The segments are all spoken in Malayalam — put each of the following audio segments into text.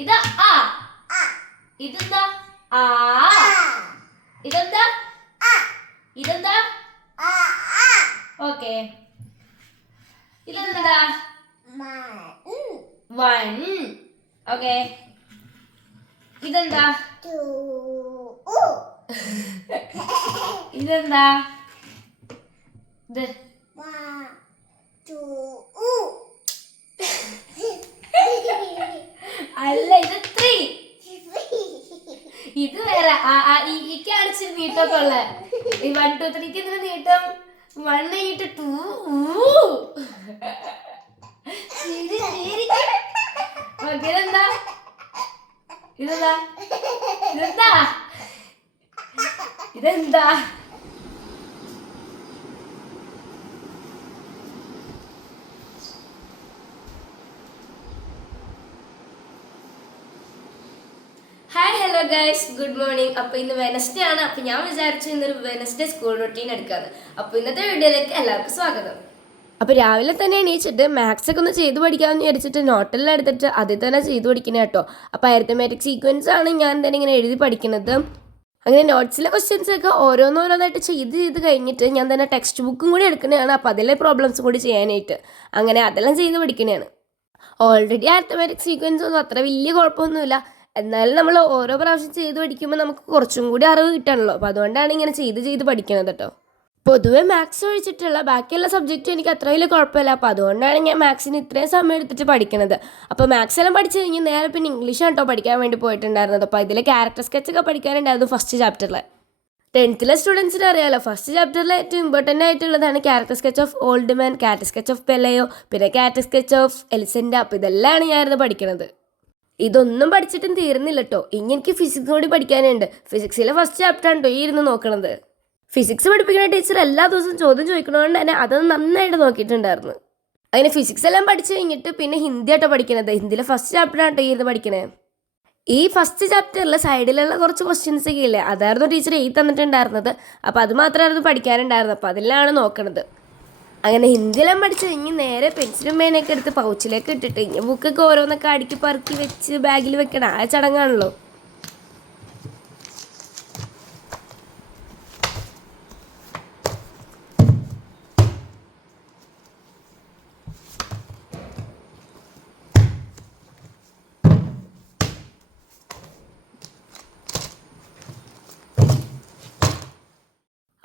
ഇത് ആ. ഇതെന്താ ആ. ഇതെന്താ ഇതെന്താ ഓക്കെ. ഇതെന്താ വൺ. ഓക്കെ. ഇതെന്താ ഇതെന്താ ഇത് അല്ല ഇത് ത്രീ. ഇത് വേറെ ഈക്കാണ് ഇച്ചിരി നീട്ടൊക്കെ ഉള്ള. ഈ 1 2 3 എന്തിനാ നീട്ടം? 1 കഴിഞ്ഞിട്ട് 2. ഓക്കെ. ഇതെന്താ ഇതെന്താ ഇതെന്താ ഇതെന്താ hi hello guys, good morning. അപ്പോൾ ഇന്ന് വെനസ്ഡേ ആണ്. അപ്പോൾ ഞാൻ വിചാരിച്ചു ഇന്നൊരു വെനസ്ഡേ സ്കൂൾ റൊട്ടീൻ എടുക്കാന്ന്. അപ്പോൾ ഇന്നത്തെ വീഡിയോയിലേക്ക് എല്ലാവർക്കും സ്വാഗതം. അപ്പോൾ രാവിലെ തന്നെ എണീച്ചിട്ട് മാത്സ് ഒക്കെ ഒന്ന് ചെയ്ത് പഠിക്കാമെന്ന് വിചാരിച്ചിട്ട് നോട്ടെല്ലാം എടുത്തിട്ട് അതിൽ തന്നെ ചെയ്ത് പഠിക്കണേ കേട്ടോ. അപ്പോൾ അരിത്തമാറ്റിക് സീക്വൻസ് ആണ് ഞാൻ തന്നെ ഇങ്ങനെ എഴുതി പഠിക്കുന്നത്. അങ്ങനെ നോട്ട്സിലെ ക്വസ്റ്റ്യൻസ് ഒക്കെ ഓരോന്നോരോന്നായിട്ട് ചെയ്ത് കഴിഞ്ഞിട്ട് ഞാൻ തന്നെ ടെക്സ്റ്റ് ബുക്കും കൂടി എടുക്കുന്നതാണ്. അപ്പോൾ അതിലെ പ്രോബ്ലംസും കൂടി ചെയ്യാനായിട്ട് അങ്ങനെ അതെല്ലാം ചെയ്ത് പഠിക്കുന്നതാണ്. ഓൾറെഡി അരിത്തമാറ്റിക് സീക്വൻസ് ഒന്നും അത്ര വലിയ കുഴപ്പമൊന്നുമില്ല. എന്നാലും നമ്മൾ ഓരോ പ്രാവശ്യം ചെയ്ത് പഠിക്കുമ്പോൾ നമുക്ക് കുറച്ചും കൂടി അറിവ് കിട്ടണമല്ലോ. അപ്പോൾ അതുകൊണ്ടാണ് ഇങ്ങനെ ചെയ്ത് പഠിക്കുന്നത് കേട്ടോ. പൊതുവേ മാത്സ് ഒഴിച്ചിട്ടുള്ള ബാക്കിയുള്ള സബ്ജക്റ്റും എനിക്ക് അത്ര വലിയ കുഴപ്പമില്ല. അപ്പോൾ അതുകൊണ്ടാണ് ഞാൻ മാത്സിന് ഇത്രയും സമയം എടുത്തിട്ട് പഠിക്കുന്നത്. അപ്പോൾ മാത്സ് എല്ലാം പഠിച്ചു കഴിഞ്ഞ് നേരെ പിന്നെ ഇംഗ്ലീഷാണ് കേട്ടോ പഠിക്കാൻ വേണ്ടി പോയിട്ടുണ്ടായിരുന്നത്. അപ്പോൾ ഇതിൽ ക്യാരക്ടർ സ്കെച്ചൊക്കെ പഠിക്കാനുണ്ടായിരുന്നു ഫസ്റ്റ് ചാപ്റ്ററിൽ. 10th സ്റ്റുഡൻസിന് അറിയാമല്ലോ, ഫസ്റ്റ് ചാപ്റ്ററിൽ ഏറ്റവും ഇമ്പോർട്ടൻ്റ് ആയിട്ടുള്ളതാണ് character sketch of old man, character sketch of Pelayo, പിന്നെ ക്യാരക്ടർ സ്കെച്ച് ഓഫ് എലിസെൻ്റ. അപ്പോൾ ഇതെല്ലാമാണ് ഞാനിന്ന് പഠിക്കുന്നത്. ഇതൊന്നും പഠിച്ചിട്ടും തീർന്നില്ല കേട്ടോ. ഇനി എനിക്ക് ഫിസിക്സ് കൂടി പഠിക്കാനുണ്ട്. ഫിസിക്സിലെ ഫസ്റ്റ് ചാപ്റ്ററാണ് കേട്ടോ ഈ ഇരുന്ന് നോക്കണത്. ഫിസിക്സ് പഠിപ്പിക്കുന്ന ടീച്ചർ എല്ലാ ദിവസവും ചോദ്യം ചോദിക്കണതുകൊണ്ട് തന്നെ അതൊന്ന് നന്നായിട്ട് നോക്കിയിട്ടുണ്ടായിരുന്നു. അങ്ങനെ ഫിസിക്സ് എല്ലാം പഠിച്ചു കഴിഞ്ഞിട്ട് പിന്നെ ഹിന്ദി ആട്ടോ പഠിക്കുന്നത്. ഹിന്ദിയിലെ ഫസ്റ്റ് ചാപ്റ്ററാണ് കേട്ടോ ഈ ഇരുന്ന് പഠിക്കണേ. ഈ ഫസ്റ്റ് ചാപ്റ്ററിൽ സൈഡിലുള്ള കുറച്ച് ക്വസ്റ്റ്യൻസ് ഒക്കെ ഇല്ലേ, അതായിരുന്നു ടീച്ചർ എഴുതി തന്നിട്ടുണ്ടായിരുന്നത്. അപ്പോൾ അത് മാത്രമായിരുന്നു പഠിക്കാനുണ്ടായിരുന്നത്. അപ്പോൾ അതിലാണ് നോക്കണത്. അങ്ങനെ ഹിന്ദിയെല്ലാം പഠിച്ച് കഴിഞ്ഞ് നേരെ പെൻസിലും പേനയൊക്കെ എടുത്ത് പൗച്ചിലേക്ക് ഇട്ടിട്ട് ഇങ്ങനെ ബുക്കൊക്കെ ഓരോന്നൊക്കെ അടുക്കി പറക്കി വെച്ച് ബാഗിൽ വെക്കണം. ആ ചടങ്ങാണല്ലോ.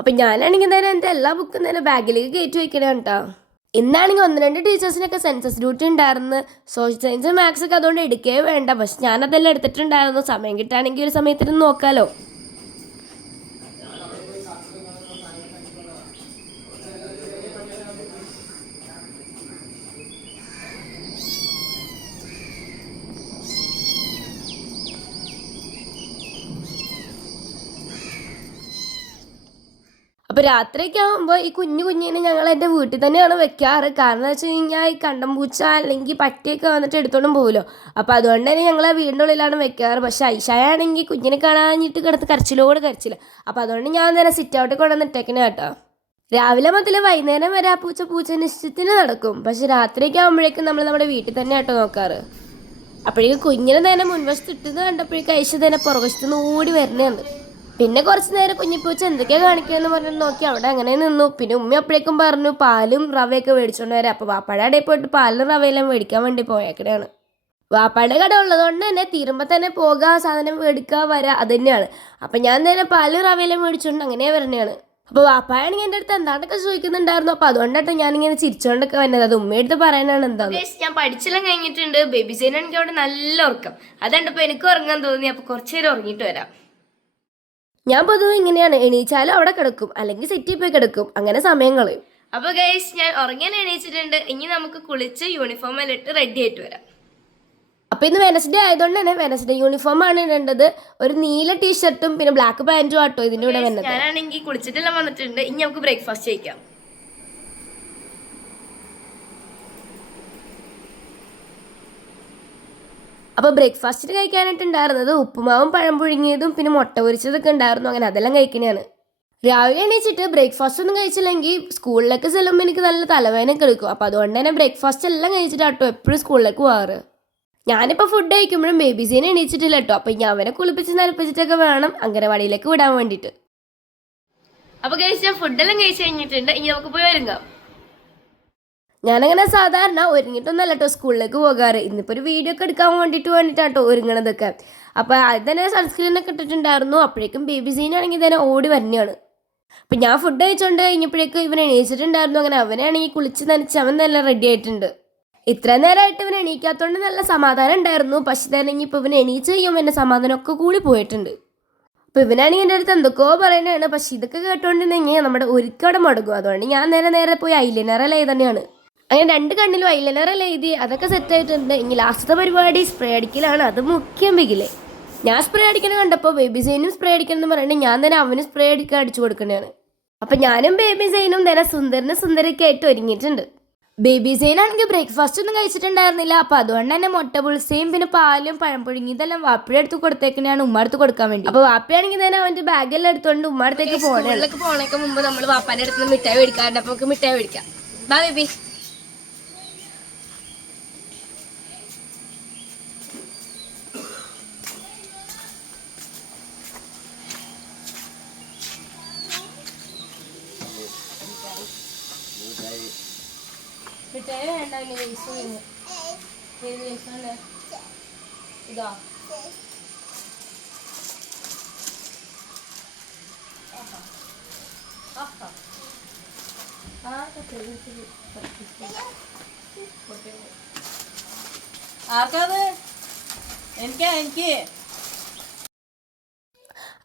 അപ്പം ഞാനാണെങ്കിൽ നേരെ എൻ്റെ എല്ലാ ബുക്കും നേരെ ബാഗിലേക്ക് കയറ്റി വയ്ക്കണേ കേട്ടോ. ഇന്നാണെങ്കിൽ 1-2 ടീച്ചേഴ്സിനൊക്കെ സെൻസസ് ഡ്യൂട്ടി ഉണ്ടായിരുന്നു. സോഷ്യൽ സയൻസ് മാത്സ് ഒക്കെ അതുകൊണ്ട് എടുക്കേ വേണ്ട. പക്ഷെ ഞാനതെല്ലാം എടുത്തിട്ടുണ്ടായിരുന്നു. സമയം കിട്ടുകയാണെങ്കിൽ ഒരു സമയത്തിന് നോക്കാമല്ലോ. അപ്പോൾ രാത്രിയൊക്കെ ആകുമ്പോൾ ഈ കുഞ്ഞിനെ ഞങ്ങൾ എൻ്റെ വീട്ടിൽ തന്നെയാണ് വെക്കാറ്. കാരണം എന്ന് വെച്ച് കഴിഞ്ഞാൽ ഈ കണ്ടംപൂച്ച അല്ലെങ്കിൽ പട്ടിയൊക്കെ വന്നിട്ട് എടുത്തോണ്ടും പോകുമല്ലോ. അപ്പോൾ അതുകൊണ്ട് തന്നെ ഞങ്ങൾ വീടിൻ്റെ ഉള്ളിലാണ് വെക്കാറ്. പക്ഷേ ഐഷായാണെങ്കിൽ കുഞ്ഞിനെ കാണാഞ്ഞിട്ട് കിടന്ന് കരച്ചില്ല. അപ്പോൾ അതുകൊണ്ട് ഞാൻ തന്നെ സിറ്റ് ഔട്ടിൽ കൊണ്ടുവന്ന് ഇട്ടേക്കണേ കേട്ടോ. രാവിലെ മുതൽ വൈകുന്നേരം വരെ ആ പൂച്ച നിശ്ചയത്തിന് നടക്കും. പക്ഷെ രാത്രിയൊക്കെ ആകുമ്പോഴേക്കും നമ്മൾ നമ്മുടെ വീട്ടിൽ തന്നെ ആട്ടോ നോക്കാറ്. അപ്പോഴേക്കും കുഞ്ഞിനെ തന്നെ മുൻവശത്ത് ഇട്ടത് കണ്ടപ്പോഴേക്കും ഐഷ തന്നെ പുറകുവശത്ത് നിന്ന് ഓടി വരണേന്ന്. പിന്നെ കുറച്ച് നേരം കുഞ്ഞിപ്പൂച്ച എന്തൊക്കെയാണ് കാണിക്കുകയെന്ന് പറഞ്ഞിട്ട് നോക്കി അവിടെ അങ്ങനെ നിന്നു. പിന്നെ ഉമ്മ അപ്പോഴേക്കും പറഞ്ഞു പാലും റവയൊക്കെ മേടിച്ചോണ്ട് വരാം. അപ്പോൾ വാപ്പാടെ കടയിൽ പോയിട്ട് പാലും റവയെല്ലാം മേടിക്കാൻ വേണ്ടി പോയേക്കടെയാണ്. വാപ്പാടെ കട ഉള്ളതുകൊണ്ട് തന്നെ തീരുമ്പോൾ തന്നെ പോകുക, സാധനം മേടിക്കുക, വരാം, അത് തന്നെയാണ്. അപ്പം ഞാൻ തന്നെ പാലും റവയെല്ലാം മേടിച്ചുകൊണ്ട് അങ്ങനെ വരണേയാണ്. അപ്പോൾ വാപ്പായാണെങ്കിൽ എൻ്റെ അടുത്ത് എന്താണ്ടൊക്കെ ചോദിക്കുന്നുണ്ടായിരുന്നു. അപ്പോൾ അതുകൊണ്ടാട്ടോ ഞാനിങ്ങനെ ചിരിച്ചുകൊണ്ടൊക്കെ വന്നത്. അത് ഉമ്മയെടുത്ത് പറയാനാണ് എന്താന്ന്. ഞാൻ പഠിച്ചെല്ലാം കഴിഞ്ഞിട്ടുണ്ട്. ബേബി സൈനാണെങ്കിൽ അവിടെ നല്ല ഉറക്കം. അതുകൊണ്ടിപ്പോൾ എനിക്ക് ഉറങ്ങാൻ തോന്നി. അപ്പോൾ കുറച്ച് നേരം ഉറങ്ങിയിട്ട് വരാം. ഞാൻ പൊതുവെ ഇങ്ങനെയാണ്, എണീച്ചാലും അവിടെ കിടക്കും, അല്ലെങ്കിൽ സെറ്റിൽ പോയി കിടക്കും, അങ്ങനെ സമയം കളയും. അപ്പോൾ ഗൈസ് ഞാൻ ഉറങ്ങാൻ എണീച്ചിട്ടുണ്ട്. ഇനി നമുക്ക് കുളിച്ച് യൂണിഫോം എല്ലാം ഇട്ട് റെഡി ആയിട്ട് വരാം. അപ്പോൾ ഇന്ന് വെനസ്ഡേ ആയതുകൊണ്ട് തന്നെ വെനസ്ഡേ യൂണിഫോം ആണ് ഇടേണ്ടത്. ഒരു നീല ടീഷർട്ടും പിന്നെ ബ്ലാക്ക് പാൻറ്റും ആട്ടോ ഇതിൻ്റെ കൂടെ വന്നത്. ഞാനാണെങ്കിൽ കുളിച്ചിട്ടെല്ലാം വന്നിട്ടുണ്ട്. ഇനി നമുക്ക് ബ്രേക്ക്ഫാസ്റ്റ് കഴിക്കാം. അപ്പോൾ ബ്രേക്ക്ഫാസ്റ്റിന് കഴിക്കാനായിട്ടുണ്ടായിരുന്നത് ഉപ്പുമാവും പഴം പുഴുങ്ങിയതും പിന്നെ മുട്ട പൊരിച്ചതൊക്കെ ഉണ്ടായിരുന്നു. അങ്ങനെ അതെല്ലാം കഴിക്കണതാണ്. രാവിലെ എണീച്ചിട്ട് ബ്രേക്ക്ഫാസ്റ്റ് ഒന്നും കഴിച്ചില്ലെങ്കിൽ സ്കൂളിലേക്ക് ചെല്ലുമ്പോൾ എനിക്ക് നല്ല തലവേദനയൊക്കെ എടുക്കും. അപ്പോൾ അതുകൊണ്ട് തന്നെ ബ്രേക്ക്ഫാസ്റ്റ് എല്ലാം കഴിച്ചിട്ടാട്ടോ എപ്പോഴും സ്കൂളിലേക്ക് പോകാറ്. ഞാനിപ്പോൾ ഫുഡ് കഴിക്കുമ്പോഴും ബേബി സീനെ എണീച്ചിട്ടില്ല കേട്ടോ. അപ്പം ഞാൻ അവനെ കുളിപ്പിച്ച് നനപ്പിച്ചിട്ടൊക്കെ വേണം അംഗനവാടിയിലേക്ക് വിടാൻ വേണ്ടിയിട്ട്. അപ്പോൾ കഴിച്ച് ഞാൻ ഫുഡെല്ലാം കഴിച്ച് കഴിഞ്ഞിട്ടുണ്ട്. ഇനി നമുക്ക് പോയി ഒരുങ്ങാം. ഞാനങ്ങനെ സാധാരണ ഒരുങ്ങിയിട്ടൊന്നല്ല കേട്ടോ സ്കൂളിലേക്ക് പോകാറ്. ഇന്നിപ്പോൾ ഒരു വീഡിയോ ഒക്കെ എടുക്കാൻ വേണ്ടിയിട്ടാണ് കേട്ടോ ഒരുങ്ങണതൊക്കെ. അപ്പോൾ അത് തന്നെ സൺസ്ക്രീനൊക്കെ ഇട്ടിട്ടുണ്ടായിരുന്നു. അപ്പോഴേക്കും ബേബി സീനാണെങ്കിൽ തന്നെ ഓടി വരണയാണ്. അപ്പം ഞാൻ ഫുഡ് കഴിച്ചുകൊണ്ട് കഴിഞ്ഞപ്പോഴേക്കും ഇവൻ എണീച്ചിട്ടുണ്ടായിരുന്നു. അങ്ങനെ അവനാണെങ്കിൽ കുളിച്ച് നനച്ച് അവൻ നല്ല റെഡി ആയിട്ടുണ്ട്. ഇത്ര നേരമായിട്ട് ഇവൻ എണീക്കാത്തതുകൊണ്ട് നല്ല സമാധാനം ഉണ്ടായിരുന്നു. പക്ഷെ തന്നെ ഇനിയിപ്പോൾ ഇവൻ എണീച്ച് കഴിയുമ്പോൾ എൻ്റെ സമാധാനമൊക്കെ കൂടി പോയിട്ടുണ്ട്. അപ്പോൾ ഇവനാണെങ്കിൽ എൻ്റെ അടുത്ത് എന്തൊക്കെയോ പറയുന്നതാണ്. പക്ഷെ ഇതൊക്കെ കേട്ടുകൊണ്ടിരുന്നെങ്കിൽ നമ്മുടെ ഒരിക്കടെ മുടങ്ങും. അതുകൊണ്ട് ഞാൻ നേരെ പോയി ഐലൈനറെല്ലാം എഴുതന്നെയാണ്. അങ്ങനെ 2 കണ്ണിലും ഐലൈനറെല്ലാം എഴുതി അതൊക്കെ സെറ്റായിട്ടുണ്ട്. ഇനി ലാസ്റ്റത്തെ പരിപാടി സ്പ്രേ അടിക്കലാണ്. അത് മുഖ്യം വെക്കില്ലേ. ഞാൻ സ്പ്രേ അടിക്കണം കണ്ടപ്പോൾ ബേബി സൈനും സ്പ്രേ അടിക്കണം എന്ന് പറയുന്നത് ഞാൻ തന്നെ അവന് സ്പ്രേ അടിക്കാൻ അടിച്ചു കൊടുക്കുന്നതാണ്. അപ്പം ഞാനും ബേബി സൈനും തന്നെ സുന്ദരയ്ക്ക് ആയിട്ട് ഒരുങ്ങിയിട്ടുണ്ട്. ബേബി സൈനാണെങ്കിൽ ബ്രേക്ക്ഫാസ്റ്റ് ഒന്നും കഴിച്ചിട്ടുണ്ടായിരുന്നില്ല. അപ്പോൾ അതുകൊണ്ട് തന്നെ മുട്ട പുളിസയും പിന്നെ പാലും പഴം പുഴുങ്ങി ഇതെല്ലാം വാപ്പിയുടെ അടുത്ത് കൊടുത്തേക്കാണ് ഉമ്മ അടുത്ത് കൊടുക്കാൻ വേണ്ടി. അപ്പോൾ വാപ്പയാണെങ്കിൽ തന്നെ അവൻ്റെ ബാഗെല്ലാം എടുത്തുകൊണ്ട് ഉമ്മ അടുത്തേക്ക് പോകണേക്ക് മുമ്പ് നമ്മൾ വാപ്പാൻ്റെ അടുത്ത് മിഠായി മേടിക്കാറുണ്ട്. അപ്പോൾ നമുക്ക് മിഠായി മേടിക്കാം. ബാ ബേബി. മിഠായി വേണ്ട ഇതാ ആർക്കത്? എനിക്ക്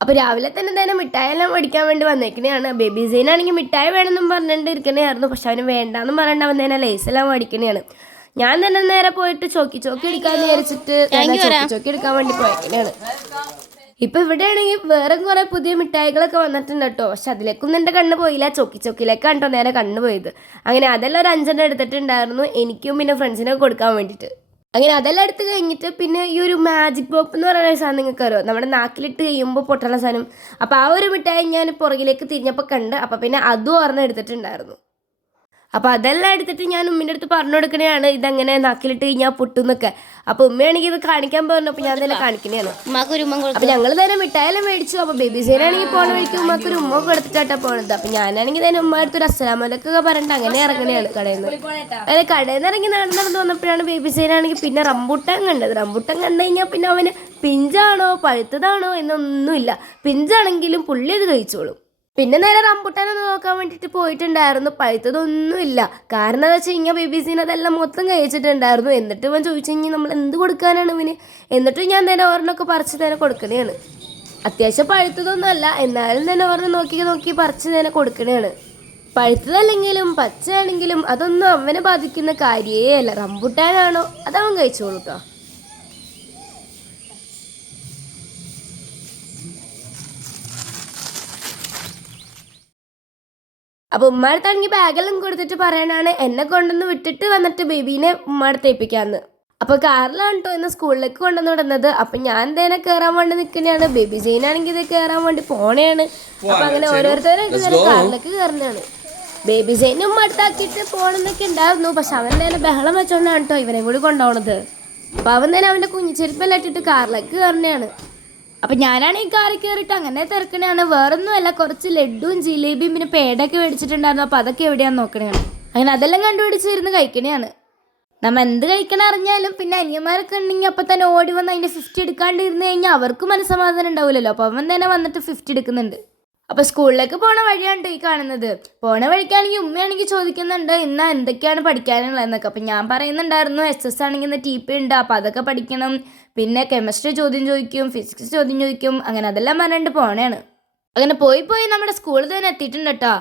അപ്പോൾ രാവിലെ തന്നെ മിഠായെല്ലാം മേടിക്കാൻ വേണ്ടി വന്നേക്കണെയാണ്. ബേബി സൈനാണെങ്കിൽ മിഠായി വേണമെന്നും പറഞ്ഞിട്ട് ഇരിക്കണേയായിരുന്നു. പക്ഷെ അവന് വേണ്ടാന്ന് പറഞ്ഞിട്ട് അവൻ തന്നെ ലേസെല്ലാം മേടിക്കണേയാണ്. ഞാൻ തന്നെ നേരെ പോയിട്ട് ചോക്കി എടുക്കാന്ന് വിചാരിച്ചിട്ട് ചോക്കി എടുക്കാൻ വേണ്ടി പോയേക്കണെയാണ്. ഇപ്പം ഇവിടെയാണെങ്കിൽ വേറെ കുറേ പുതിയ മിഠായികളൊക്കെ വന്നിട്ടുണ്ട് കേട്ടോ. പക്ഷെ അതിലേക്കൊന്നും എൻ്റെ കണ്ണ് പോയില്ല. ചോക്കിലേക്കാണ് കേട്ടോ നേരെ കണ്ണ് പോയത്. അങ്ങനെ അതെല്ലാം ഒരു 5 എടുത്തിട്ടുണ്ടായിരുന്നു എനിക്കും പിന്നെ ഫ്രണ്ട്സിനൊക്കെ കൊടുക്കാൻ വേണ്ടിയിട്ട്. അങ്ങനെ അതെല്ലാം എടുത്ത് കഴിഞ്ഞിട്ട് പിന്നെ ഈ ഒരു മാജിക് പോപ്പ് എന്ന് പറയുന്ന ഒരു സാധനം നിങ്ങൾക്ക് അറിയോ, നമ്മുടെ നാക്കിലിട്ട് കഴിയുമ്പോൾ പൊട്ടണ സാധനം. അപ്പോൾ ആ ഒരു മിഠായി ഞാൻ പുറകിലേക്ക് തിരിഞ്ഞപ്പോൾ കണ്ട്. അപ്പോൾ പിന്നെ അതും ഒരെണ്ണം എടുത്തിട്ടുണ്ടായിരുന്നു. അപ്പോൾ അതെല്ലാം എടുത്തിട്ട് ഞാൻ ഉമ്മിൻ്റെ അടുത്ത് പറഞ്ഞു കൊടുക്കണതാണ് ഇതങ്ങനെ നാക്കിലിട്ട് കഴിഞ്ഞാൽ പൊട്ടുന്നൊക്കെ. അപ്പോൾ ഉമ്മയാണെങ്കിൽ ഇത് കാണിക്കാൻ പറഞ്ഞപ്പോൾ ഞാൻ തന്നെ കാണിക്കണതാണ്. അപ്പോൾ ഞങ്ങൾ തന്നെ മിഠായെല്ലാം മേടിച്ചു. അപ്പോൾ ബേബി സൈനാണെങ്കിൽ പോണ വഴിക്ക് ഉമ്മക്ക് ഒരു ഉമ്മ കൊടുത്തിട്ടാണ് പോണത്. അപ്പോൾ ഞാനാണെങ്കിൽ തന്നെ ഉമ്മ അടുത്തൊരു അസ്സലാമലൈക്കൊക്കെ പറഞ്ഞിട്ട് അങ്ങനെ ഇറങ്ങണയാണ് കടയിൽ നിന്ന്. അങ്ങനെ കടയിൽ നിന്ന് ഇറങ്ങി നടന്നു വന്നപ്പോഴാണ് ബേബി സൈനാണെങ്കിൽ പിന്നെ റംബൂട്ടാൻ കണ്ടത്. റംബൂട്ടാൻ കണ്ടു കഴിഞ്ഞാൽ പിന്നെ അവന് പിഞ്ചാണോ പഴുത്തതാണോ എന്നൊന്നുമില്ല. പിഞ്ചാണെങ്കിലും പുള്ളി അത് കഴിച്ചോളും. പിന്നെ നേരെ റംബൂട്ടാനൊന്ന് നോക്കാൻ വേണ്ടിയിട്ട് പോയിട്ടുണ്ടായിരുന്നു. പഴുത്തതൊന്നുമില്ല. കാരണം എന്താ വെച്ച് കഴിഞ്ഞാൽ ബേബി സീൻ അതെല്ലാം മൊത്തം കഴിച്ചിട്ടുണ്ടായിരുന്നു. എന്നിട്ട് ഇവൻ ചോദിച്ചു കഴിഞ്ഞാൽ നമ്മൾ എന്ത് കൊടുക്കാനാണ് ഇവന്. എന്നിട്ട് ഞാൻ തന്നെ ഓരോന്നൊക്കെ പറിച്ച് തന്നെ കൊടുക്കണതാണ്. അത്യാവശ്യം പഴുത്തതൊന്നുമല്ല, എന്നാലും തന്നെ ഓരോന്ന് നോക്കി പറിച്ച് തന്നെ കൊടുക്കണതാണ്. പഴുത്തതല്ലെങ്കിലും പച്ചയാണെങ്കിലും അതൊന്നും അവനെ ബാധിക്കുന്ന കാര്യമേ അല്ല. റംബൂട്ടാനാണോ അതവൻ കഴിച്ചോളൂ കേട്ടോ. അപ്പോൾ ഉമ്മാടത്താണെങ്കിൽ ബാഗെല്ലാം കൊടുത്തിട്ട് പറയാനാണ് എന്നെ കൊണ്ടുവന്ന് വിട്ടിട്ട് വന്നിട്ട് ബേബീനെ ഉമ്മാടത്ത് ഏൽപ്പിക്കാമെന്ന്. അപ്പോൾ കാറിലാണ് കേട്ടോ ഇന്ന് സ്കൂളിലേക്ക് കൊണ്ടുവന്ന് വിടുന്നത്. അപ്പം ഞാൻ തന്നെ കയറാൻ വേണ്ടി നിൽക്കുന്നതാണ്. ബേബി സൈനാണെങ്കിൽ ഇത് കയറാൻ വേണ്ടി പോണേയാണ്. അപ്പം അങ്ങനെ ഓരോരുത്തരായിട്ട് തന്നെ കാറിലേക്ക് കയറുന്നതാണ്. ബേബി സൈനും ഉമ്മാടത്താക്കിയിട്ട് പോകണമെന്നൊക്കെ ഉണ്ടായിരുന്നു. പക്ഷെ അവൻ തന്നെ ബഹളം വെച്ചോണ്ടാണ് കേട്ടോ ഇവനെ കൂടി കൊണ്ടുപോകണത്. അപ്പോൾ അവൻ തന്നെ അവൻ്റെ കുഞ്ഞിച്ചെരുപ്പെല്ലാം ഇട്ടിട്ട് കാറിലേക്ക് കയറുന്നതാണ്. അപ്പം ഞാനാണ് ഈ കാറിൽ കയറിയിട്ട് അങ്ങനെ തിരക്കണതാണ്. വേറൊന്നുമല്ല, കുറച്ച് ലഡ്ഡുവും ജിലേബിയും പിന്നെ പേടയൊക്കെ മേടിച്ചിട്ടുണ്ടായിരുന്നു. അപ്പോൾ അതൊക്കെ എവിടെയാണെന്ന് നോക്കണതാണ്. അങ്ങനെ അതെല്ലാം കണ്ടുപിടിച്ചിരുന്ന് കഴിക്കണതാണ്. നമ്മൾ എന്ത് കഴിക്കണം അറിഞ്ഞാലും പിന്നെ അനിയന്മാരൊക്കെ ഉണ്ടെങ്കിൽ അപ്പം തന്നെ ഓടി വന്ന് അതിൻ്റെ 50 എടുക്കാണ്ടിരുന്ന് കഴിഞ്ഞാൽ അവർക്ക് മനസ്സമാധാനം ഉണ്ടാവില്ലല്ലോ. അപ്പോൾ അവൻ തന്നെ വന്നിട്ട് 50 എടുക്കുന്നുണ്ട്. അപ്പോൾ സ്കൂളിലേക്ക് പോണ വഴിയാണ് ഈ കാണുന്നത്. പോണ വഴിക്കാണെങ്കിൽ ഉമ്മയാണെങ്കിൽ ചോദിക്കുന്നുണ്ട് ഇന്ന് എന്തൊക്കെയാണ് പഠിക്കാനുള്ളതെന്നൊക്കെ. അപ്പം ഞാൻ പറയുന്നുണ്ടായിരുന്നു SS ആണെങ്കിൽ ഇന്ന് TP ഉണ്ട്, അപ്പോൾ അതൊക്കെ പഠിക്കണം. പിന്നെ കെമിസ്ട്രി ചോദ്യം ചോദിക്കും, ഫിസിക്സ് ചോദ്യം ചോദിക്കും. അങ്ങനെ അതെല്ലാം പറഞ്ഞിട്ട് പോണേയാണ്. അങ്ങനെ പോയി നമ്മുടെ സ്കൂളിൽ തന്നെ എത്തിയിട്ടുണ്ട് കേട്ടോ.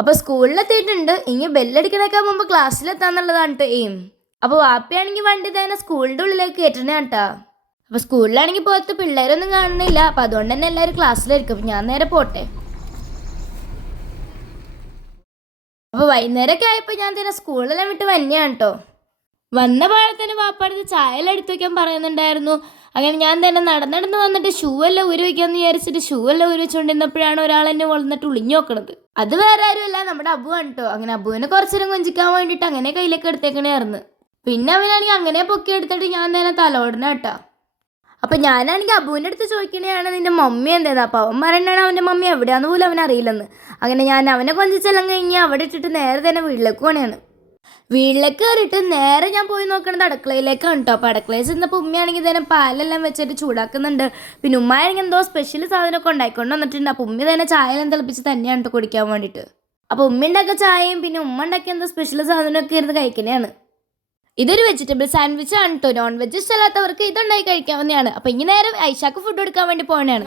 അപ്പോൾ സ്കൂളിലെത്തിയിട്ടുണ്ട്. ഇനി ബെല്ലടിക്കണേക്കാൾ മുമ്പ് ക്ലാസ്സിലെത്താന്നുള്ളതാണ് കേട്ടോ എയിം. അപ്പോൾ വാപ്പയാണെങ്കിൽ വണ്ടി തന്നെ സ്കൂളിൻ്റെ ഉള്ളിലേക്ക് കയറ്റണേ കേട്ടോ. അപ്പോൾ സ്കൂളിലാണെങ്കിൽ പുറത്ത് പിള്ളേരൊന്നും കാണുന്നില്ല. അപ്പോൾ അതുകൊണ്ട് തന്നെ എല്ലാവരും ക്ലാസ്സിലായിരിക്കും. അപ്പോൾ ഞാൻ നേരെ പോട്ടെ. അപ്പോൾ വൈകുന്നേരമൊക്കെ ആയപ്പോൾ ഞാൻ തന്നെ സ്കൂളിലെല്ലാം വിട്ട് വന്നെയാണ് കേട്ടോ. വന്ന പാഴത്തിന് വാപ്പാടത്ത് ചായയെല്ലാം എടുത്തു വയ്ക്കാൻ പറയുന്നുണ്ടായിരുന്നു. അങ്ങനെ ഞാൻ തന്നെ നടന്ന് വന്നിട്ട് ഷൂ എല്ലാം ഊരി വയ്ക്കാമെന്ന് വിചാരിച്ചിട്ട് ഷൂ എല്ലാം ഊരി വെച്ചുകൊണ്ടിരുന്നപ്പോഴാണ് ഒരാൾ എന്നെ വളർന്നിട്ട് ഒളിഞ്ഞു നോക്കണത്. അത് വേറെ ആരുമല്ല, നമ്മുടെ അബുവാണ് കേട്ടോ. അങ്ങനെ അബുവിനെ കുറച്ചേരം കൊഞ്ചിക്കാൻ വേണ്ടിയിട്ട് അങ്ങനെ കയ്യിലേക്ക് എടുത്തേക്കണേയായിരുന്നു. പിന്നെ അവനാണെങ്കിൽ അങ്ങനെ പൊക്കി എടുത്തിട്ട് ഞാൻ നേരെ തലോടണ കേട്ടോ. അപ്പം ഞാനാണെങ്കിൽ അബുവിൻ്റെ അടുത്ത് ചോദിക്കണതാണ് നിൻ്റെ മമ്മി എന്തേന്ന്. അപ്പോൾ അവൻ പറയണതാണ് അവൻ്റെ മമ്മി എവിടെയാണെന്ന് പോലും അവനറിയില്ലെന്ന്. അങ്ങനെ ഞാൻ അവനെ കൊഞ്ചിച്ചെല്ലാം കഴിഞ്ഞ് അവിടെ ഇട്ടിട്ട് നേരെ തന്നെ വീട്ടിലേക്ക് പോകണയാണ്. വീട്ടിലേക്ക് കയറിയിട്ട് നേരെ ഞാൻ പോയി നോക്കണത് അടുക്കളയിലേക്കാണ് കേട്ടോ. അപ്പോൾ അടുക്കളയിൽ ചെന്നപ്പോൾ ഉമ്മയാണെങ്കിൽ തന്നെ പാലെല്ലാം വെച്ചിട്ട് ചൂടാക്കുന്നുണ്ട്. പിന്നെ ഉമ്മയാണെങ്കിൽ എന്തോ സ്പെഷ്യൽ സാധനമൊക്കെ ഉണ്ടായിക്കൊണ്ട് വന്നിട്ടുണ്ട്. അപ്പോൾ ഉമ്മ തന്നെ ചായ എല്ലാം തിളപ്പിച്ച് തന്നെയാണ് കേട്ടോ കുടിക്കാൻ വേണ്ടിയിട്ട്. അപ്പോൾ ഉമ്മ ഉണ്ടാക്കിയ ചായയും പിന്നെ ഉമ്മ ഉണ്ടാക്കിയ എന്തോ സ്പെഷ്യൽ സാധനമൊക്കെ ഇരുന്ന് കഴിക്കുന്നതാണ്. ഇതൊരു വെജിറ്റബിൾ സാൻഡ്വിച്ച് ആണ് കേട്ടോ. നോൺ വെജ് ഇഷ്ടമല്ലാത്തവർക്ക് ഇതുണ്ടാക്കി കഴിക്കാവുന്നതാണ്. അപ്പോൾ ഇനി നേരെ ഐഷാക്ക് ഫുഡ് കൊടുക്കാൻ വേണ്ടി പോകണതാണ്.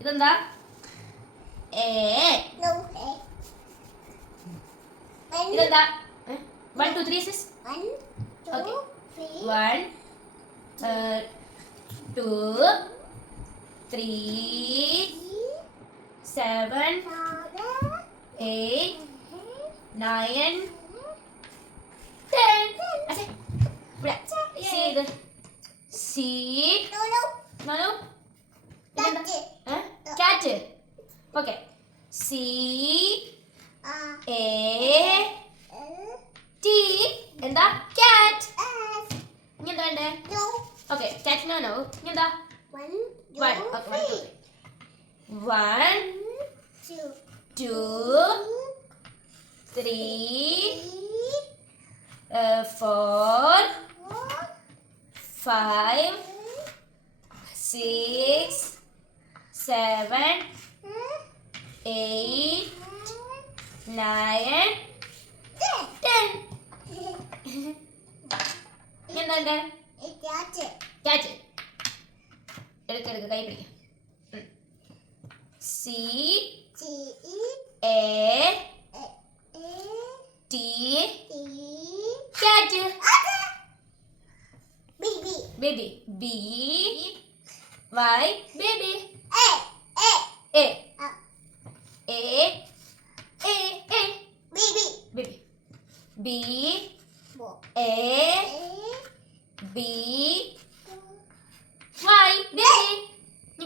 ഇതെന്താ? ഇതെന്താ? 1 2 3 sis. 1 2 3 7 8 9 10. See ഇത്. See. Manu. Cat. Okay. C A T. എന്താ? Cat. ഇനി എന്താ വേണ്ടേ? Okay. Cat no. ഇനി എന്താ? 1. Okay. 1 2 3 4 5 6 7 8 9 10. എന്താണ്? ക്യാച്ച്. എടുക്ക കൈ പിടിക്കാം. C A T cat. Baby. B Y baby. A baby. B A B Y baby.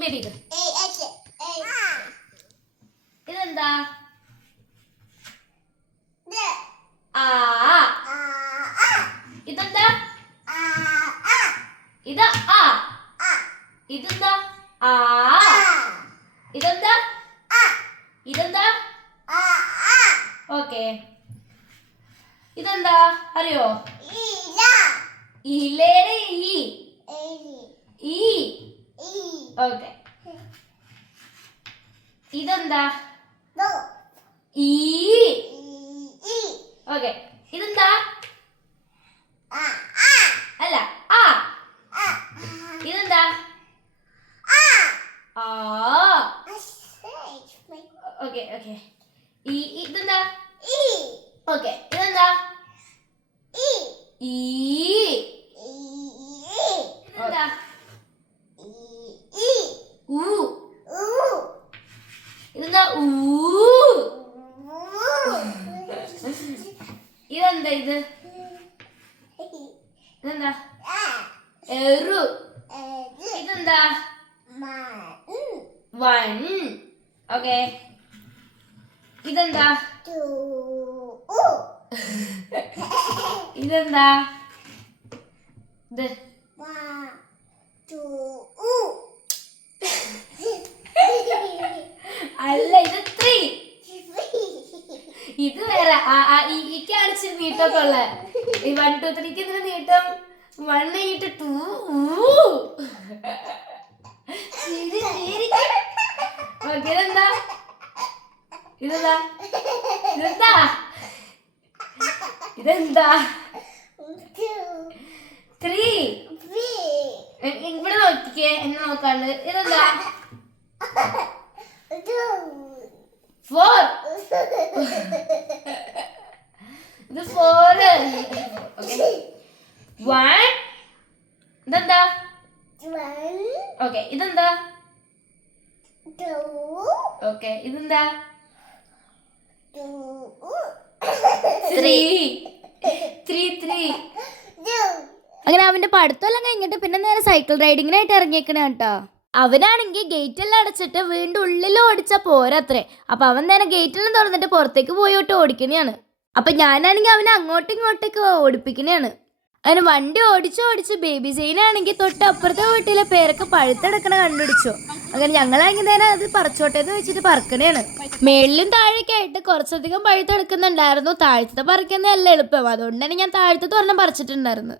Baby ഇത്. ഇതെന്താ? ആ. ഇതെന്താ? ഇത് ആ. ഇതെന്താ? ആ. ഇതെന്താ? ഇതെന്താ? ഓക്കെ. ഇതെന്താ അറിയോ? ഇലേടെ ഈ. ഈ. ഓക്കെ. ഇതെന്താ? ഈ. ഓക്കെ. ഇതെന്താ? അല്ല ആ. ഇതെന്താ? ആ. ഓക്കെ. ഇതെന്താ? ഓക്കെ. ഇതെന്താ? ഈ. ഇതെന്താ? ഊ. ഇതെന്താ? ഊ. ഇതെന്താ ഇത്? ഇതെന്താ? എറു. ഇതെന്താ? 1. ഓക്കെ. ഇതെന്താ? ഇതെന്താ? ഇത് അല്ല, ഇത് 3. ഇത് വേറെ. ഈക്കാണ് ഇച്ചിരി നീട്ടമൊക്കെ ഉള്ളത്. ഈ 1 2 3 ഇതിന് നീട്ടം 1 കഴിഞ്ഞിട്ട് 2. ഓക്കെ. ഇതെന്താ? ഇതെന്താ? ഇതെന്താ? 3. ഇവിടെ നോക്കിക്കേ, എന്നെ നോക്കാണ്ട്. ഇതെന്താ? 4. ഇത് 4. ഓക്കെ. 1. ഇതെന്താ? ഓക്കെ, ഇതെന്താ? ഓക്കെ, ഇതെന്താ? 3. അങ്ങനെ അവന്റെ പഠിത്തമെല്ലാം കഴിഞ്ഞിട്ട് പിന്നെ നേരെ സൈക്കിൾ റൈഡിങ്ങിനായിട്ട് ഇറങ്ങിയേക്കണ കേട്ടോ. അവനാണെങ്കിൽ ഗേറ്റ് എല്ലാം അടച്ചിട്ട് വീണ്ടും ഉള്ളിൽ ഓടിച്ചാൽ പോരാത്രേ. അപ്പൊ അവൻ നേരെ ഗേറ്റെല്ലാം തുറന്നിട്ട് പുറത്തേക്ക് പോയിട്ട് ഓടിക്കണയാണ്. അപ്പൊ ഞാനാണെങ്കിൽ അവനെ അങ്ങോട്ടും ഇങ്ങോട്ടേക്ക് ഓടിപ്പിക്കണയാണ്. അങ്ങനെ വണ്ടി ഓടിച്ച് ബേബി സെയിനാണെങ്കിൽ തൊട്ട് അപ്പുറത്തെ വീട്ടിലെ പേരൊക്കെ പഴുത്തെടുക്കണ കണ്ടുപിടിച്ചു. അങ്ങനെ ഞങ്ങളാണെങ്കിൽ നേരെ അത് പറിച്ചോട്ടേന്ന് വെച്ചിട്ട് പറക്കണയാണ്. മേളിലും താഴേക്ക് ആയിട്ട് കുറച്ചധികം പഴുത്തെടുക്കുന്നുണ്ടായിരുന്നു. താഴത്തെ പറിക്കുന്നതല്ല എളുപ്പം, അതുകൊണ്ട് തന്നെ ഞാൻ താഴത്തെ ഒരെണ്ണം പറിച്ചിട്ടുണ്ടായിരുന്നു.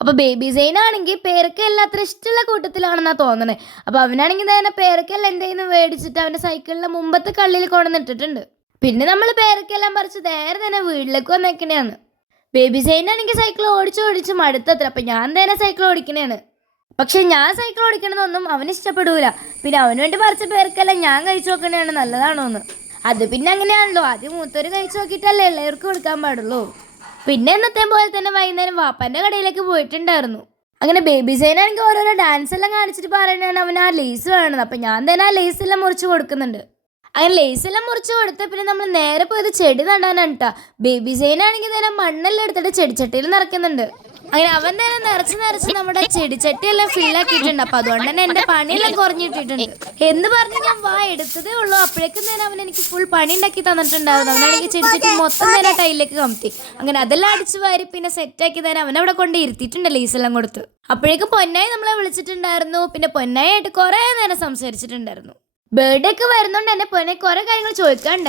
അപ്പൊ ബേബി സെയിനാണെങ്കിൽ പേരക്കെല്ലാം അത്ര ഇഷ്ടമുള്ള കൂട്ടത്തിലാണെന്നാ തോന്നണേ. അപ്പൊ അവനാണെങ്കിൽ തന്നെ പേരക്കെല്ലാം എന്തെങ്കിലും മേടിച്ചിട്ട് അവന്റെ സൈക്കിളിന്റെ മുമ്പത്തെ കള്ളിൽ കൊണ്ടുവന്നിട്ടിട്ടുണ്ട്. പിന്നെ നമ്മൾ പേരക്കെല്ലാം പറിച്ച് നേരെ തന്നെ വീട്ടിലേക്ക് വന്നേക്കണെയാണ്. ബേബി സെയിനാണെങ്കിൽ സൈക്കിൾ ഓടിച്ച് മടുത്തത്ര. അപ്പൊ ഞാൻ തന്നെ സൈക്കിൾ ഓടിക്കണേയാണ്. പക്ഷെ ഞാൻ സൈക്കിൾ ഓടിക്കണമെന്നൊന്നും അവന് ഇഷ്ടപ്പെടൂല. പിന്നെ അവന് വേണ്ടി പറിച്ച പേർക്കെല്ലാം ഞാൻ കഴിച്ചു നോക്കണേയാണ് നല്ലതാണോന്ന്. അത് പിന്നെ അങ്ങനെയാണല്ലോ, ആദ്യം മൂത്തൊരു കഴിച്ചു നോക്കിയിട്ടല്ലേ എല്ലാവർക്കും കൊടുക്കാൻ പാടുള്ളൂ. പിന്നെ എന്നത്തെ പോലെ തന്നെ വൈകുന്നേരം വാപ്പാന്റെ കടയിലേക്ക് പോയിട്ടുണ്ടായിരുന്നു. അങ്ങനെ ബേബി സെയിനാണെങ്കിൽ ഓരോരോ ഡാൻസ് എല്ലാം കാണിച്ചിട്ട് പറയുന്നതാണ് അവൻ ആ ലേസ് വേണമെന്ന്. അപ്പൊ ഞാൻ തന്നെ ആ ലേസ് എല്ലാം മുറിച്ച് കൊടുക്കുന്നുണ്ട്. അങ്ങനെ ലേസ് എല്ലാം മുറിച്ച് കൊടുത്ത് പിന്നെ നമ്മൾ നേരെ പോയത് ചെടി നടാനാണ് കേട്ടോ. ബേബി സെയിനാണെങ്കിൽ നേരെ മണ്ണെല്ലാം എടുത്തിട്ട് ചെടിച്ചട്ടിയിൽ നിറയ്ക്കുന്നുണ്ട്. അങ്ങനെ അവൻ നേരെ നിറച്ച് നമ്മുടെ ചെടിച്ചട്ടിയെല്ലാം ഫില്ലാക്കിയിട്ടുണ്ട്. അപ്പൊ അതുകൊണ്ട് തന്നെ എന്റെ പണിയെല്ലാം കുറഞ്ഞിട്ടിട്ടുണ്ട് എന്ന് പറഞ്ഞ് ഞാൻ എടുത്തതേ ഉള്ളൂ. അപ്പോഴേക്കും തന്നെ അവൻ എനിക്ക് ഫുൾ പണി ഉണ്ടാക്കി തന്നിട്ടുണ്ടായിരുന്നു. അവനാണെങ്കിൽ ചെടിച്ചട്ടി മൊത്തം നേരെ ടൈലിലേക്ക് കമത്തി. അങ്ങനെ അതെല്ലാം അടിച്ചു വാരി പിന്നെ സെറ്റാക്കി തന്നെ അവനവിടെ കൊണ്ട് ഇരുത്തിയിട്ടുണ്ട് ലേസെല്ലാം കൊടുത്ത്. അപ്പോഴേക്കും പൊന്നായി നമ്മളെ വിളിച്ചിട്ടുണ്ടായിരുന്നു. പിന്നെ പൊന്നായിട്ട് കുറെ നേരം സംസാരിച്ചിട്ടുണ്ടായിരുന്നു. ബർത്ത്ഡേ ഒക്കെ വരുന്നോണ്ട് തന്നെ പൊന്നായി കുറെ കാര്യങ്ങൾ ചോദിക്കാണ്ട്.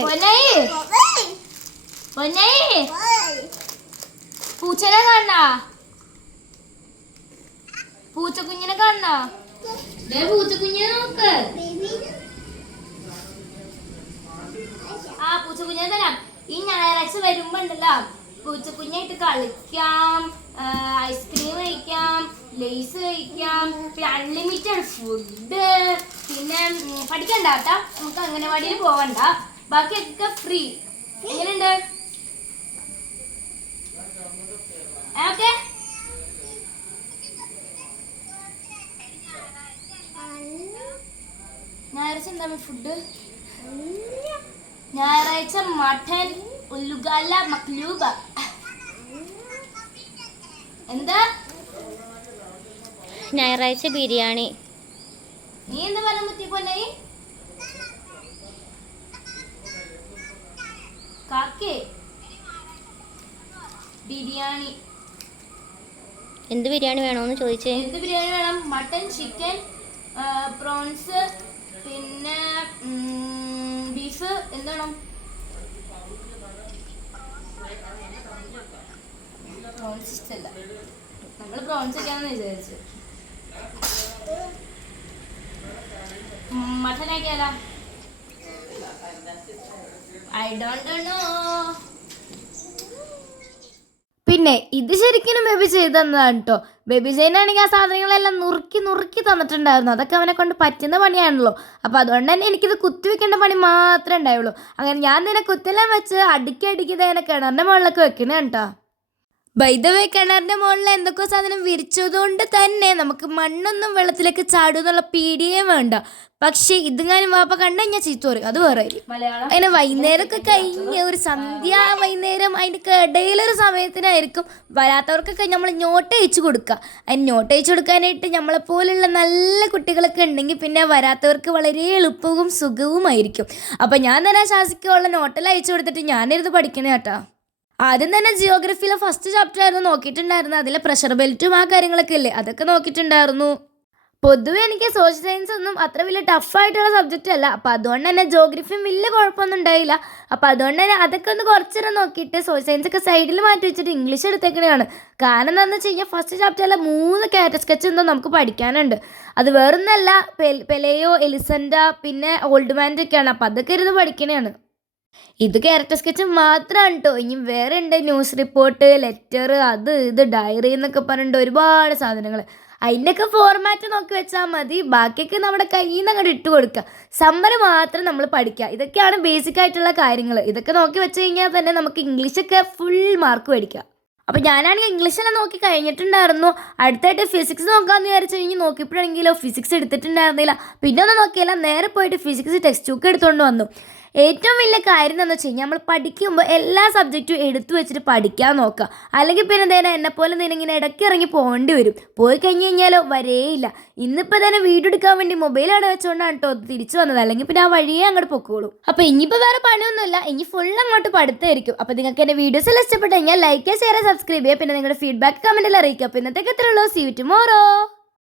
പൂച്ചനെ കാണാ, പൂച്ചക്കുഞ്ഞിനെ കാണാ, പൂച്ചക്കുഞ്ഞിനെ നോക്ക്. ആ പൂച്ചക്കുഞ്ഞിനെ തരാം. ഈ ഞായറാഴ്ച വരുമ്പോ ഉണ്ടല്ലോ പൂച്ചക്കുഞ്ഞായിട്ട് കളിക്കാം, ഐസ്ക്രീം കഴിക്കാം, ലേസ് കഴിക്കാം, പിന്നെ അൺലിമിറ്റഡ് ഫുഡ്, പിന്നെ പഠിക്കണ്ട കേട്ടാ, നമുക്ക് അംഗനവാടിയിൽ പോവണ്ട, ബാക്കിയൊക്കെ ഫ്രീ. എങ്ങനെയുണ്ട്? ഓക്കെ. ഞായറാഴ്ച എന്താണ് ഫുഡ്? ഞായറാഴ്ച മട്ടൻ ഉല്ലുഗാല മക്ലൂബ. എന്താ? ഞായറാഴ്ച ബിരിയാണി. നീ എന്താ പറയാൻ പറ്റിയ പൊന്നായി? കാക്കേ ബിരിയാണി. എന്ത് ബിരിയാണി വേണമെന്ന് ചോദിച്ചേ. എന്ത് ബിരിയാണി വേണം? മട്ടൻ, ചിക്കൻ, പ്രോൺസ്, പിന്നെ ബീഫ്. എന്താണോ? പ്രോൺസ് ഇഷ്ടമല്ല, നമ്മൾ പ്രോൺസ് ഒക്കെയാണെന്ന് വിചാരിച്ചു. മട്ടൻ ആക്കിയാലോ? I don't know. പിന്നെ ഇത് ശരിക്കും ബേബി ചെയ്ത് തന്നതാണ് കേട്ടോ. ബേബി സെയിനാണെങ്കിൽ ആ സാധനങ്ങളെല്ലാം നുറുക്കി തന്നിട്ടുണ്ടായിരുന്നു. അതൊക്കെ അവനെ കൊണ്ട് പറ്റുന്ന പണിയാണല്ലോ. അപ്പോൾ അതുകൊണ്ട് തന്നെ എനിക്കിത് കുത്തിവെക്കേണ്ട പണി മാത്രമേ ഉണ്ടായുള്ളൂ. അങ്ങനെ ഞാൻ ഇതിനെ കുത്തെല്ലാം വെച്ച് അടുക്കി ഇതിനെ കിണറിൻ്റെ മുകളിലൊക്കെ വെക്കണേ കേട്ടോ. ബൈ ദ വേ, കിണറിൻ്റെ മുകളിൽ എന്തൊക്കെയോ സാധനം വിരിച്ചതുകൊണ്ട് തന്നെ നമുക്ക് മണ്ണൊന്നും വെള്ളത്തിലേക്ക് ചാടും എന്നുള്ള പേടിയേ വേണ്ട. പക്ഷേ ഇതെങ്ങാനും വാപ്പ കണ്ടു കഴിഞ്ഞാൽ ചീത്ത പറയും, അത് വേറെ കാര്യം. അങ്ങനെ വൈകുന്നേരമൊക്കെ കഴിഞ്ഞ് ഒരു വൈകുന്നേരം അതിൻ്റെ ഇടയിലൊരു സമയത്തിനായിരിക്കും വരാത്തവർക്കൊക്കെ നമ്മൾ ഞോട്ട് അയച്ചു കൊടുക്കുക. അതിന് ഞോട്ട് അയച്ചു കൊടുക്കാനായിട്ട് നമ്മളെപ്പോലുള്ള നല്ല കുട്ടികളൊക്കെ ഉണ്ടെങ്കിൽ പിന്നെ വരാത്തവർക്ക് വളരെ എളുപ്പവും സുഖവുമായിരിക്കും. അപ്പം ഞാൻ തന്നെ ശാസിക്കുള്ള നോട്ടെല്ലാം അയച്ചു കൊടുത്തിട്ട് ഞാനിരുന്ന് പഠിക്കണേ കേട്ടോ. ആദ്യം തന്നെ ജിയോഗ്രഫിയിലെ ഫസ്റ്റ് ചാപ്റ്റർ ആയിരുന്നു നോക്കിയിട്ടുണ്ടായിരുന്നു. അതിലെ പ്രഷർ ബെൽറ്റും ആ കാര്യങ്ങളൊക്കെ ഇല്ലേ, അതൊക്കെ നോക്കിയിട്ടുണ്ടായിരുന്നു. പൊതുവെ എനിക്ക് സോഷ്യൽ സയൻസ് ഒന്നും അത്ര വലിയ ടഫായിട്ടുള്ള സബ്ജക്റ്റ് അല്ല. അപ്പോൾ അതുകൊണ്ട് തന്നെ ജോഗ്രഫിയും വലിയ കുഴപ്പമൊന്നും ഉണ്ടായില്ല. അപ്പോൾ അതുകൊണ്ട് തന്നെ അതൊക്കെ ഒന്ന് കുറച്ചേരം നോക്കിയിട്ട് സോഷ്യൽ സയൻസ് ഒക്കെ സൈഡിൽ മാറ്റി വെച്ചിട്ട് ഇംഗ്ലീഷ് എടുത്തേക്കണെയാണ്. കാരണം എന്താണെന്ന് വെച്ച് കഴിഞ്ഞാൽ ഫസ്റ്റ് ചാപ്റ്ററിലെ 3 ക്യാരക്ടർ സ്കെച്ച് എന്തോ നമുക്ക് പഠിക്കാനുണ്ട്. അത് വേറൊന്നല്ല, പെലെയോ, എലിസൻഡ, പിന്നെ ഓൾഡ് മാൻ്റെ ഒക്കെയാണ്. അപ്പോൾ അതൊക്കെ ഇരുന്ന് പഠിക്കണതാണ്. ഇത് ക്യാരക്ടർ സ്കെച്ച് മാത്രമാണ് കേട്ടോ. ഇനി വേറെ ഉണ്ട് ന്യൂസ് റിപ്പോർട്ട്, ലെറ്റർ, അത് ഇത് ഡയറി എന്നൊക്കെ പറഞ്ഞിട്ട് ഒരുപാട് സാധനങ്ങൾ. അതിൻ്റെയൊക്കെ ഫോർമാറ്റ് നോക്കി വെച്ചാൽ മതി. ബാക്കിയൊക്കെ നമ്മുടെ കയ്യിൽ നിന്ന് അങ്ങോട്ട് ഇട്ട് കൊടുക്കുക. സമ്മർ മാത്രം നമ്മൾ പഠിക്കുക. ഇതൊക്കെയാണ് ബേസിക് ആയിട്ടുള്ള കാര്യങ്ങൾ. ഇതൊക്കെ നോക്കി വെച്ച് കഴിഞ്ഞാൽ തന്നെ നമുക്ക് ഇംഗ്ലീഷൊക്കെ ഫുൾ മാർക്ക് മേടിക്കാം. അപ്പോൾ ഞാനാണെങ്കിൽ ഇംഗ്ലീഷെല്ലാം നോക്കി കഴിഞ്ഞിട്ടുണ്ടായിരുന്നു. അടുത്തായിട്ട് ഫിസിക്സ് നോക്കാമെന്ന് വിചാരിച്ചു കഴിഞ്ഞ് നോക്കിയപ്പോഴാണെങ്കിലോ ഫിസിക്സ് എടുത്തിട്ടുണ്ടായിരുന്നില്ല. പിന്നെ ഒന്നും നോക്കിയില്ല, നേരെ പോയിട്ട് ഫിസിക്സ് ടെക്സ്റ്റ് ബുക്ക് എടുത്തുകൊണ്ട് വന്നു. ഏറ്റവും വലിയ കാര്യം എന്താണെന്ന് വെച്ച് കഴിഞ്ഞാൽ നമ്മൾ പഠിക്കുമ്പോൾ എല്ലാ സബ്ജക്റ്റും എടുത്തു വെച്ചിട്ട് പഠിക്കാൻ നോക്കുക. അല്ലെങ്കിൽ പിന്നെ എന്തേലും എന്നെപ്പോലെ എന്തെങ്കിലും ഇങ്ങനെ ഇടയ്ക്ക് ഇറങ്ങി പോകേണ്ടി വരും. പോയി കഴിഞ്ഞ് കഴിഞ്ഞാലോ വരേയില്ല. ഇന്നിപ്പോൾ തന്നെ വീഡിയോ എടുക്കാൻ വേണ്ടി മൊബൈൽ അവിടെ വെച്ചുകൊണ്ടാണ് കേട്ടോ തിരിച്ചു വന്നത്. അല്ലെങ്കിൽ പിന്നെ ആ വഴിയേ അങ്ങോട്ട് പൊക്കോളും. അപ്പോൾ ഇനിയിപ്പോൾ വേറെ പണിയൊന്നുമില്ല, ഇനി ഫുൾ അങ്ങോട്ട് പഠിത്തമായിരിക്കും. അപ്പോൾ നിങ്ങൾക്ക് എൻ്റെ വീഡിയോസ് എല്ലാം ഇഷ്ടപ്പെട്ട് കഴിഞ്ഞാൽ ലൈക്ക്, ഷെയർ, സബ്സ്ക്രൈബ് ചെയ്യുക. പിന്നെ നിങ്ങളുടെ ഫീഡ്ബാക്ക് കമൻറ്റിൽ അറിയിക്കുക. അപ്പോൾ ഇന്നത്തേക്ക് എത്രയുള്ളൂ. See you tomorrow.